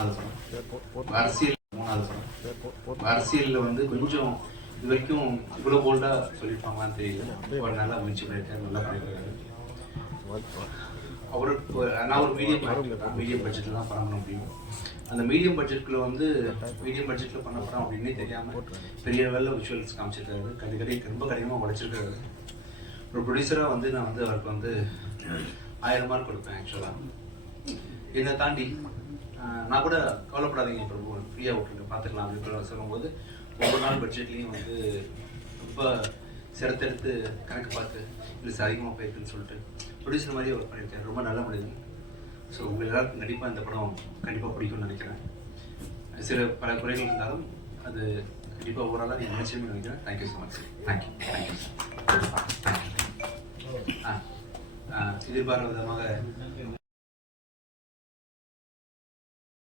மூணாவது படம். அரசியல் மூணாவது படம். அரசியலில் வந்து கொஞ்சம் இது வரைக்கும் இவ்வளோ போல்டாக சொல்லியிருப்பாங்களான்னு தெரியல. ஒரு நல்லா முயற்சி பண்ணியிருக்காரு, நல்லா பண்ணியிருக்காரு. அவருக்கு நான் ஒரு மீடியம் பட்ஜெட்டில் தான் படம் பண்ண முடியும். அந்த மீடியம் பட்ஜெட்டில் வந்து மீடியம் பட்ஜெட்டில் பண்ண படம் அப்படின்னே தெரியாமல் பெரிய லெவலில் விஷுவல்ஸ் காமிச்சிருக்காரு. ரொம்ப கடினமாக உழைச்சிருக்காரு. ஒரு ப்ரொடியூசராக வந்து நான் வந்து அவருக்கு வந்து 1000 மார்க் கொடுப்பேன். ஆக்சுவலாக என்னை தாண்டி நான் கூட கவலைப்படாதீங்க பிரபு, ஃப்ரீயாக விட்டுருங்க பார்த்துக்கலாம் அப்படின்னு சொல்லும்போது ஒவ்வொரு நாள் பட்ஜெட்லேயும் வந்து ரொம்ப சிரத்தெடுத்து கணக்கு பார்த்து இல்லை சார் அதிகமாக போயிருக்குன்னு சொல்லிட்டு ப்ரொடியூசர் மாதிரியே ஒர்க் பண்ணியிருக்கேன். ரொம்ப நல்ல மனிதன். ஸோ உங்கள் எல்லாருக்கும் கண்டிப்பாக இந்த படம் கண்டிப்பாக பிடிக்கும்னு நினைக்கிறேன். பல குறைகள் இருந்தாலும் அது கண்டிப்பாக ஓவராலாக நீங்கள் நினைச்சுன்னு நினைக்கிறேன். Thank you so much. தேங்க்யூ. எதிர்பாராத விதமாக